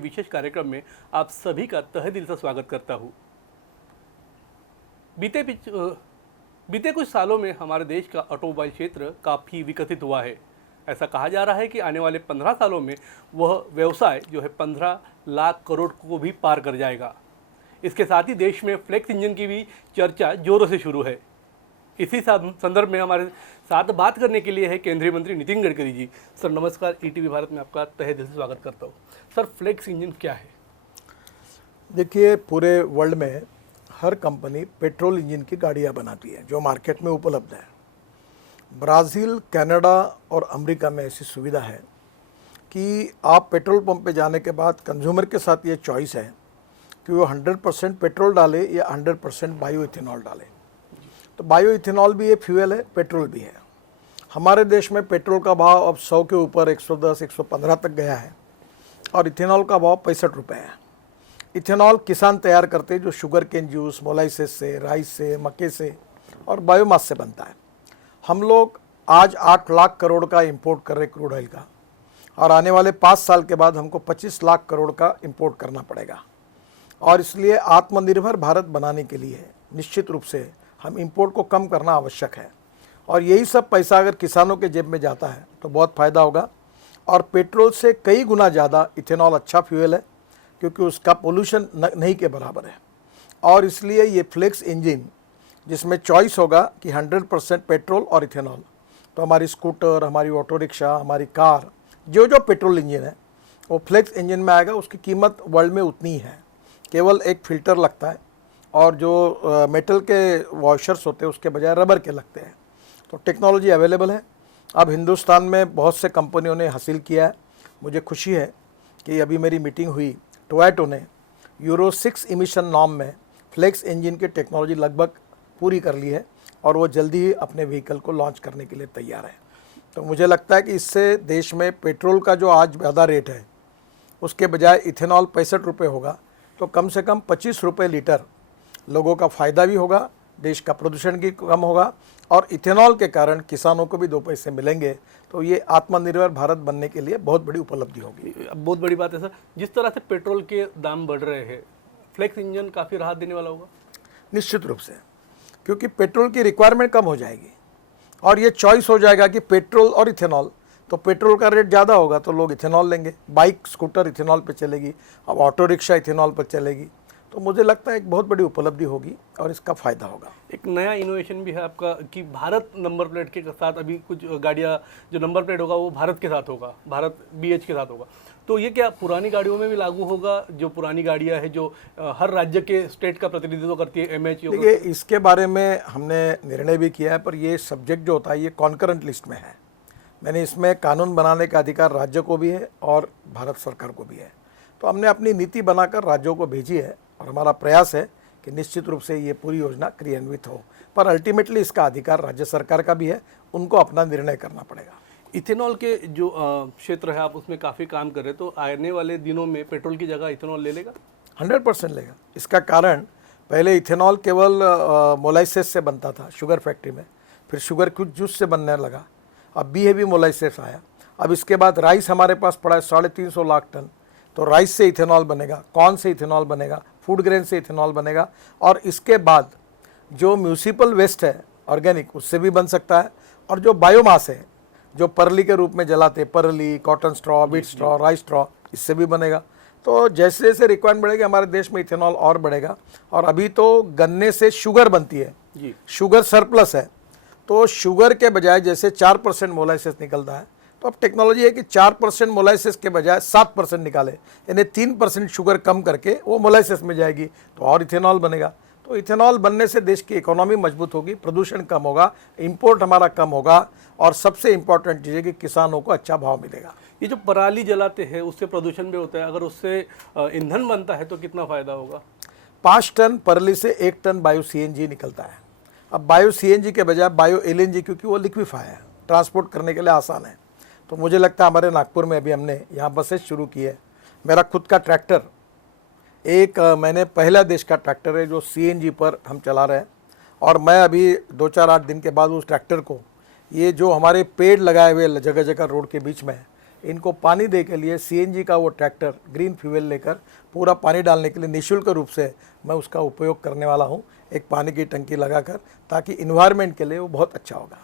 विशेष कार्यक्रम में आप सभी का तहे दिल से स्वागत करता हूँ। बीते कुछ सालों में हमारे देश का ऑटोमोबाइल क्षेत्र काफ़ी विकसित हुआ है। ऐसा कहा जा रहा है कि आने वाले 15 सालों में वह व्यवसाय जो है 15 लाख करोड़ को भी पार कर जाएगा। इसके साथ ही देश में फ्लेक्स इंजन की भी चर्चा जोरों से शुरू है। इसी संदर्भ में हमारे साथ बात करने के लिए है केंद्रीय मंत्री नितिन गडकरी जी। सर नमस्कार, ईटीवी भारत में आपका तहे दिल से स्वागत करता हूँ। सर, फ्लेक्स इंजन क्या है? देखिए, पूरे वर्ल्ड में हर कंपनी पेट्रोल इंजन की गाड़ियाँ बनाती है जो मार्केट में उपलब्ध है। ब्राज़ील, कनाडा और अमेरिका में ऐसी सुविधा है कि आप पेट्रोल पंप पे जाने के बाद कंज्यूमर के साथ ये चॉइस है कि वो 100% पेट्रोल डाले या 100% बायो इथेनॉल डाले। तो बायो इथेनॉल भी ये फ्यूल है, पेट्रोल भी है। हमारे देश में पेट्रोल का भाव अब 100 के ऊपर 110, 115 तक गया है और इथेनॉल का भाव 65 रुपये है। इथेनॉल किसान तैयार करते हैं जो शुगर केन जूस, मोलाइसिस से, राइस से, मक्के से और बायोमास से बनता है। हम लोग आज 8 लाख करोड़ का इंपोर्ट कर रहे क्रूड ऑयल का, और आने वाले 5 साल के बाद हमको 25 लाख करोड़ का इंपोर्ट करना पड़ेगा। और इसलिए आत्मनिर्भर भारत बनाने के लिए निश्चित रूप से हम इंपोर्ट को कम करना आवश्यक है। और यही सब पैसा अगर किसानों के जेब में जाता है तो बहुत फ़ायदा होगा। और पेट्रोल से कई गुना ज़्यादा इथेनॉल अच्छा फ्यूल है क्योंकि उसका पोल्यूशन नहीं के बराबर है। और इसलिए ये फ्लेक्स इंजन जिसमें चॉइस होगा कि 100% पेट्रोल और इथेनॉल, तो हमारी स्कूटर, हमारी ऑटो रिक्शा, हमारी कार जो पेट्रोल इंजन है वो फ्लेक्स इंजन में आएगा। उसकी कीमत वर्ल्ड में उतनी ही है, केवल एक फ़िल्टर लगता है और जो मेटल के वॉशर्स होते हैं उसके बजाय रबर के लगते हैं। तो टेक्नोलॉजी अवेलेबल है। अब हिंदुस्तान में बहुत से कंपनियों ने हासिल किया है। मुझे खुशी है कि अभी मेरी मीटिंग हुई, टोयोटा ने यूरो 6 इमिशन नॉर्म में फ्लेक्स इंजन की टेक्नोलॉजी लगभग पूरी कर ली है और वो जल्दी ही अपने व्हीकल को लॉन्च करने के लिए तैयार है। तो मुझे लगता है कि इससे देश में पेट्रोल का जो आज ज़्यादा रेट है उसके बजाय इथेनॉल 65 रुपये होगा, तो कम से कम 25 रुपये लीटर लोगों का फ़ायदा भी होगा, देश का प्रदूषण भी कम होगा और इथेनॉल के कारण किसानों को भी 2 पैसे मिलेंगे। तो ये आत्मनिर्भर भारत बनने के लिए बहुत बड़ी उपलब्धि होगी। बहुत बड़ी बात है सर। जिस तरह से पेट्रोल के दाम बढ़ रहे हैं, फ्लेक्स इंजन काफ़ी राहत देने वाला होगा। निश्चित रूप से, क्योंकि पेट्रोल की रिक्वायरमेंट कम हो जाएगी और ये चॉइस हो जाएगा कि पेट्रोल और इथेनॉल। तो पेट्रोल का रेट ज़्यादा होगा तो लोग इथेनॉल लेंगे, बाइक स्कूटर इथेनॉल पर चलेगी, अब ऑटो रिक्शा इथेनॉल पर चलेगी। तो मुझे लगता है एक बहुत बड़ी उपलब्धि होगी और इसका फ़ायदा होगा। एक नया इनोवेशन भी है आपका कि भारत नंबर प्लेट के साथ अभी कुछ गाड़ियाँ जो नंबर प्लेट होगा वो भारत के साथ होगा, भारत BH के साथ होगा। तो ये क्या पुरानी गाड़ियों में भी लागू होगा? जो पुरानी गाड़ियाँ हैं जो हर राज्य के स्टेट का प्रतिनिधित्व करती है, MH? देखिए, इसके बारे में हमने निर्णय भी किया है, पर ये सब्जेक्ट जो होता है ये कॉन्करेंट लिस्ट में है। मैंने इसमें कानून बनाने का अधिकार राज्य को भी है और भारत सरकार को भी है। तो हमने अपनी नीति बनाकर राज्यों को भेजी है और हमारा प्रयास है कि निश्चित रूप से ये पूरी योजना क्रियान्वित हो। पर अल्टीमेटली इसका अधिकार राज्य सरकार का भी है, उनको अपना निर्णय करना पड़ेगा। इथेनॉल के जो क्षेत्र है आप उसमें काफ़ी काम कर रहे हैं, तो आने वाले दिनों में पेट्रोल की जगह इथेनॉल ले लेगा? 100% लेगा। इसका कारण, पहले इथेनॉल केवल मोलाइसिस से बनता था शुगर फैक्ट्री में, फिर शुगर कुछ जूस से बनने लगा, अब BHB मोलाइसिस आया। अब इसके बाद राइस हमारे पास पड़ा है 350 लाख टन, तो राइस से इथेनॉल बनेगा, कॉर्न से इथेनॉल बनेगा, फूड ग्रेन से इथेनॉल बनेगा। और इसके बाद जो म्यूनिसिपल वेस्ट है ऑर्गेनिक, उससे भी बन सकता है। और जो बायोमास है जो परली के रूप में जलाते, परली, cotton straw, wheat straw, rice straw, इससे भी बनेगा। तो जैसे जैसे रिक्वायरमेंट बढ़ेगी हमारे देश में इथेनॉल और बढ़ेगा। और अभी तो गन्ने से शुगर बनती है जी, शुगर सरप्लस है, तो शुगर के बजाय जैसे 4% मोलाइसिस निकलता है, तो अब टेक्नोलॉजी है कि 4% मोलाइसिस के बजाय 7% निकाले, यानी 3% शुगर कम करके वो मोलाइसिस में जाएगी, तो और इथेनॉल बनेगा। तो इथेनॉल बनने से देश की इकोनॉमी मजबूत होगी, प्रदूषण कम होगा, इंपोर्ट हमारा कम होगा और सबसे इम्पॉर्टेंट चीज़ है कि किसानों को अच्छा भाव मिलेगा। ये जो पराली जलाते हैं उससे प्रदूषण भी होता है, अगर उससे ईंधन बनता है तो कितना फ़ायदा होगा? 5 टन पराली से 1 टन बायो CNG निकलता है। अब बायो CNG के बजाय बायो LNG, क्योंकि वो लिक्विफाई है, ट्रांसपोर्ट करने के लिए आसान है। तो मुझे लगता है हमारे नागपुर में अभी हमने यहाँ बसेस शुरू की है। मेरा खुद का ट्रैक्टर मैंने पहला देश का ट्रैक्टर है जो CNG पर हम चला रहे हैं। और मैं अभी 2-4-8 दिन के बाद उस ट्रैक्टर को, ये जो हमारे पेड़ लगाए हुए जगह जगह रोड के बीच में, इनको पानी दे के लिए सीएनजी का वो ट्रैक्टर ग्रीन फ्यूल लेकर पूरा पानी डालने के लिए निःशुल्क रूप से मैं उसका उपयोग करने वाला हूँ, एक पानी की टंकी लगाकर, ताकि इन्वायरमेंट के लिए वो बहुत अच्छा होगा।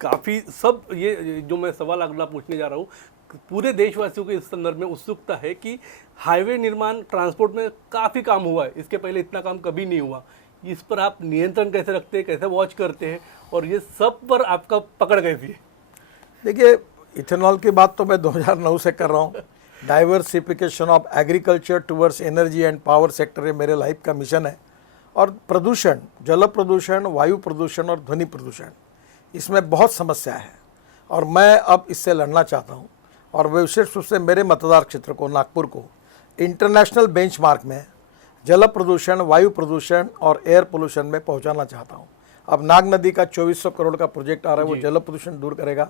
काफ़ी सब ये जो मैं सवाल अगला पूछने जा रहा हूँ, पूरे देशवासियों को इस संदर्भ में उत्सुकता है कि हाईवे निर्माण ट्रांसपोर्ट में काफ़ी काम हुआ है, इसके पहले इतना काम कभी नहीं हुआ। इस पर आप नियंत्रण कैसे रखते हैं, कैसे वॉच करते हैं, और ये सब पर आपका पकड़ कैसी है? देखिए, इथेनॉल की बात तो मैं 2009 से कर रहा हूँ। Diversification of agriculture towards energy and power sector ये मेरे लाइफ का मिशन है। और प्रदूषण, जल प्रदूषण, वायु प्रदूषण और ध्वनि प्रदूषण, इसमें बहुत समस्या है और मैं अब इससे लड़ना चाहता हूँ। और विशेष रूप से मेरे मतदार क्षेत्र को, नागपुर को, इंटरनेशनल बेंचमार्क में जल प्रदूषण, वायु प्रदूषण और एयर पोल्यूशन में पहुँचाना चाहता हूँ। अब नाग नदी का 2400 करोड़ का प्रोजेक्ट आ रहा है, वो जल प्रदूषण दूर करेगा।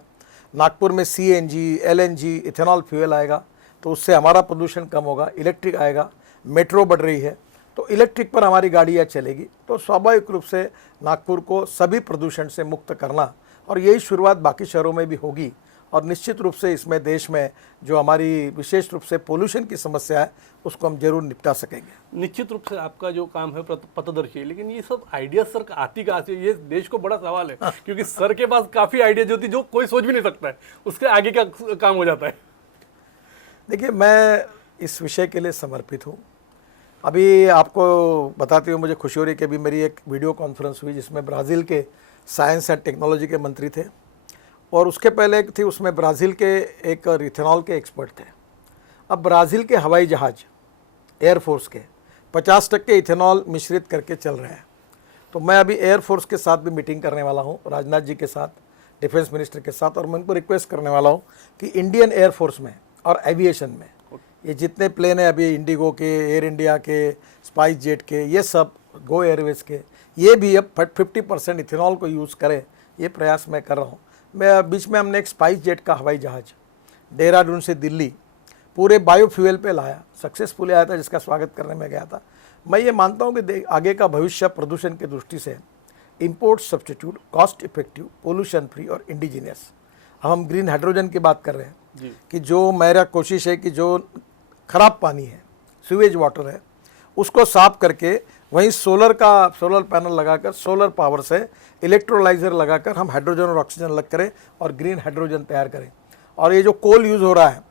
नागपुर में सीएनजी, एलएनजी, इथेनॉल फ्यूल आएगा तो उससे हमारा प्रदूषण कम होगा। इलेक्ट्रिक आएगा, मेट्रो बढ़ रही है तो इलेक्ट्रिक पर हमारी गाड़ियाँ चलेगी, तो स्वाभाविक रूप से नागपुर को सभी प्रदूषण से मुक्त करना, और यही शुरुआत बाकी शहरों में भी होगी। और निश्चित रूप से इसमें देश में जो हमारी विशेष रूप से पोल्यूशन की समस्या है उसको हम जरूर निपटा सकेंगे। निश्चित रूप से आपका जो काम है पथदर्शी है, लेकिन ये सब आइडिया सर आती कहाँ से? ये देश को बड़ा सवाल है क्योंकि सर के पास काफ़ी आइडिया होती जो कोई सोच भी नहीं सकता है, उसके आगे का काम हो जाता है। देखिए, मैं इस विषय के लिए समर्पित हूँ। अभी आपको बताते हुए मुझे खुशी हो रही है कि अभी मेरी एक वीडियो कॉन्फ्रेंस हुई जिसमें ब्राज़ील के साइंस एंड टेक्नोलॉजी के मंत्री थे, और उसके पहले एक थी, उसमें ब्राज़ील के एक इथेनॉल के एक्सपर्ट थे। अब ब्राज़ील के हवाई जहाज़ एयरफोर्स के 50% इथेनॉल मिश्रित करके चल रहे हैं। तो मैं अभी एयरफोर्स के साथ भी मीटिंग करने वाला हूँ, राजनाथ जी के साथ, डिफेंस मिनिस्टर के साथ, और मैं उनको रिक्वेस्ट करने वाला हूँ कि इंडियन एयरफोर्स में और एविएशन में ये जितने प्लेन हैं अभी, इंडिगो के, एयर इंडिया के, स्पाइस जेट के, ये सब, गो एयरवेज के, ये भी अब 50% इथेनॉल को यूज़ करें, ये प्रयास मैं कर रहा हूँ। मैं बीच में हमने एक स्पाइस जेट का हवाई जहाज़ देहरादून से दिल्ली पूरे बायोफ्यूल पे लाया, सक्सेसफुली आया था, जिसका स्वागत करने में गया था। मैं ये मानता हूँ कि आगे का भविष्य प्रदूषण की दृष्टि से import substitute, cost effective, pollution free और इंडिजीनियस। हम ग्रीन हाइड्रोजन की बात कर रहे हैं कि जो मेरा कोशिश है कि जो ख़राब पानी है, सीवेज वाटर है, उसको साफ करके वहीं सोलर पैनल लगाकर, सोलर पावर से इलेक्ट्रोलाइजर लगाकर हम हाइड्रोजन और ऑक्सीजन अलग करें और ग्रीन हाइड्रोजन तैयार करें। और ये जो कोल यूज़ हो रहा है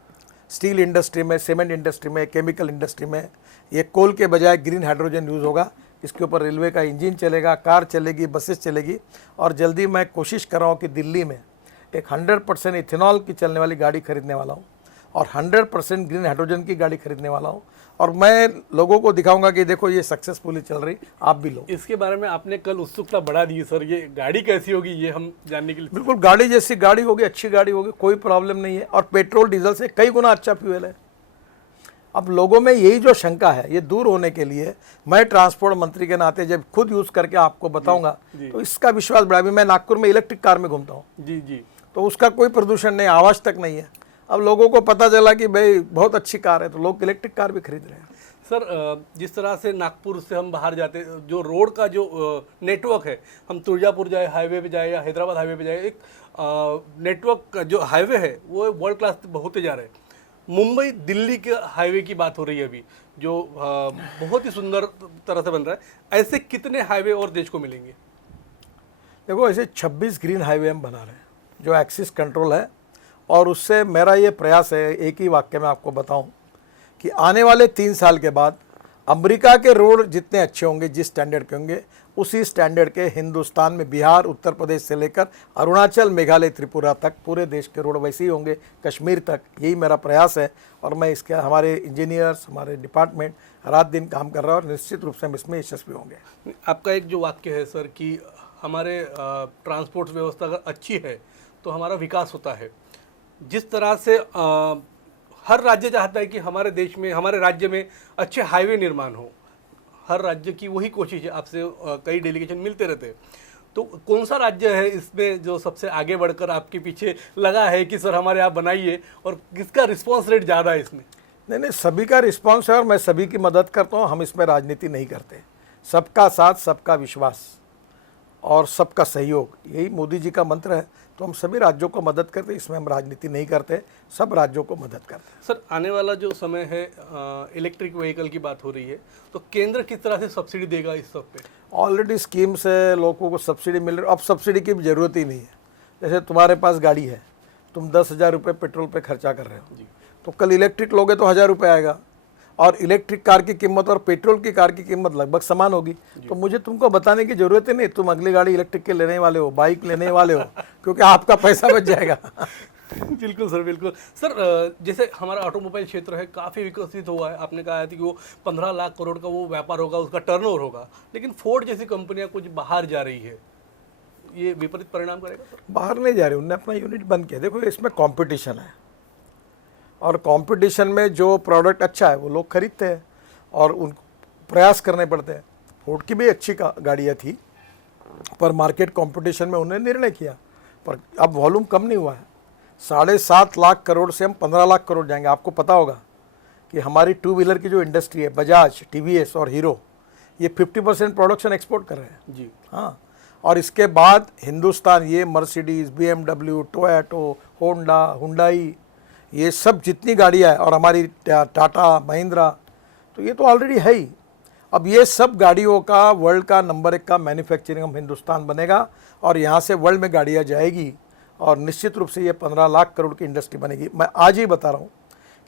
स्टील इंडस्ट्री में, सीमेंट इंडस्ट्री में, केमिकल इंडस्ट्री में, ये कोल के बजाय ग्रीन हाइड्रोजन यूज़ होगा। इसके ऊपर रेलवे का इंजन चलेगा, कार चलेगी, बसेस चलेगी। और जल्दी मैं कोशिश कर रहा हूँ कि दिल्ली में एक 100% इथेनॉल की चलने वाली गाड़ी खरीदने वाला हूँ और 100% ग्रीन हाइड्रोजन की गाड़ी खरीदने वाला हूँ, और मैं लोगों को दिखाऊंगा कि देखो ये सक्सेसफुली चल रही, आप भी लो। इसके बारे में आपने कल उत्सुकता बढ़ा दी सर, ये गाड़ी कैसी होगी ये हम जानने के लिए। बिल्कुल, गाड़ी जैसी गाड़ी होगी, अच्छी गाड़ी होगी, कोई प्रॉब्लम नहीं है, और पेट्रोल डीजल से कई गुना अच्छा फ्यूल है। अब लोगों में यही जो शंका है, ये दूर होने के लिए मैं ट्रांसपोर्ट मंत्री के नाते जब खुद यूज़ करके आपको बताऊंगा तो इसका विश्वास बढ़ा। भी मैं नागपुर में इलेक्ट्रिक कार में घूमता हूँ जी, तो उसका कोई प्रदूषण नहीं, आवाज़ तक नहीं है। अब लोगों को पता चला कि भाई बहुत अच्छी कार है, तो लोग इलेक्ट्रिक कार भी खरीद रहे हैं। सर, जिस तरह से नागपुर से हम बाहर जाते, जो रोड का जो नेटवर्क है, हम तुळजापुर जाए हाईवे पे जाए या हैदराबाद हाईवे पे जाए, एक नेटवर्क का जो हाईवे है वो वर्ल्ड क्लास होते जा रहे हैं। मुंबई दिल्ली के हाईवे की बात हो रही है अभी, जो बहुत ही सुंदर तरह से बन रहा है। ऐसे कितने हाईवे और देश को मिलेंगे? देखो, ऐसे 26 ग्रीन हाईवे हम बना रहे हैं जो एक्सिस कंट्रोल है, और उससे मेरा ये प्रयास है, एक ही वाक्य में आपको बताऊं, कि आने वाले 3 साल के बाद अमेरिका के रोड जितने अच्छे होंगे, जिस स्टैंडर्ड के होंगे, उसी स्टैंडर्ड के हिंदुस्तान में बिहार, उत्तर प्रदेश से लेकर अरुणाचल, मेघालय, त्रिपुरा तक पूरे देश के रोड वैसे ही होंगे, कश्मीर तक। यही मेरा प्रयास है, और मैं इसके, हमारे इंजीनियर्स, हमारे डिपार्टमेंट रात दिन काम कर रहा है, और निश्चित रूप से हम इसमें यशस्वी होंगे। आपका एक जो वाक्य है सर कि हमारे ट्रांसपोर्ट व्यवस्था अगर अच्छी है तो हमारा विकास होता है। जिस तरह से हर राज्य चाहता है कि हमारे देश में, हमारे राज्य में अच्छे हाईवे निर्माण हो, हर राज्य की वही कोशिश है। आपसे कई डेलीगेशन मिलते रहते हैं, तो कौन सा राज्य है इसमें जो सबसे आगे बढ़कर आपके पीछे लगा है कि सर हमारे आप बनाइए, और किसका रिस्पॉन्स रेट ज़्यादा है इसमें? नहीं, सभी का रिस्पॉन्स है और मैं सभी की मदद करता हूँ। हम इसमें राजनीति नहीं करते, सबका साथ, सबका विश्वास और सबका सहयोग, यही मोदी जी का मंत्र है। तो हम सभी राज्यों को मदद करते हैं, इसमें हम राजनीति नहीं करते, सब राज्यों को मदद करते हैं। सर, आने वाला जो समय है, इलेक्ट्रिक व्हीकल की बात हो रही है, तो केंद्र किस तरह से सब्सिडी देगा इस सब पे? ऑलरेडी स्कीम से लोगों को सब्सिडी मिल रही है, अब सब्सिडी की ज़रूरत ही नहीं है। जैसे तुम्हारे पास गाड़ी है, तुम 10,000 रुपये पेट्रोल पे खर्चा कर रहे हो, तो कल इलेक्ट्रिक लोगे तो 1,000 रुपये आएगा, और इलेक्ट्रिक कार की कीमत और पेट्रोल की कार की कीमत लगभग समान होगी। तो मुझे तुमको बताने की ज़रूरत ही नहीं, तुम अगली गाड़ी इलेक्ट्रिक के लेने वाले हो, बाइक लेने वाले हो, क्योंकि आपका पैसा बच जाएगा। बिल्कुल सर, बिल्कुल सर। जैसे हमारा ऑटोमोबाइल क्षेत्र है, काफ़ी विकसित हुआ है। आपने कहा था कि वो 15 लाख करोड़ का वो व्यापार होगा, उसका टर्नओवर होगा, लेकिन फोर्ड जैसी कंपनियां कुछ बाहर जा रही है, ये विपरीत परिणाम करेगा सर? बाहर नहीं जा रहे, उनने अपना यूनिट बंद किया। देखो इसमें कंपटीशन है, और कंपटीशन में जो प्रोडक्ट अच्छा है वो लोग खरीदते हैं और उन प्रयास करने पड़ते हैं। फोर्ड की भी अच्छी गाड़ियाँ थी, पर मार्केट कंपटीशन में उन्होंने निर्णय किया, पर अब वॉल्यूम कम नहीं हुआ है। 7.5 लाख करोड़ से हम 15 लाख करोड़ जाएंगे। आपको पता होगा कि हमारी टू व्हीलर की जो इंडस्ट्री है, बजाज, टीवीएस और हीरो, ये 50% प्रोडक्शन एक्सपोर्ट कर रहे हैं जी। हाँ, और इसके बाद हिंदुस्तान, ये Mercedes, BMW, Toyota, Honda, Hyundai, ये सब जितनी गाड़ियाँ हैं, और हमारी टाटा, महिंद्रा, तो ये तो ऑलरेडी है ही। अब ये सब गाड़ियों का वर्ल्ड का नंबर 1 का मैन्युफैक्चरिंग हम हिंदुस्तान बनेगा, और यहाँ से वर्ल्ड में गाड़ियाँ जाएगी, और निश्चित रूप से ये 15 लाख करोड़ की इंडस्ट्री बनेगी। मैं आज ही बता रहा हूँ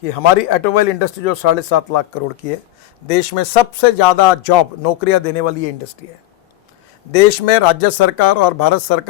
कि हमारी ऑटोमोबाइल इंडस्ट्री जो 7.5 लाख करोड़ की है, देश में सबसे ज़्यादा जॉब, नौकरियाँ देने वाली ये इंडस्ट्री है। देश में राज्य सरकार और भारत सरकार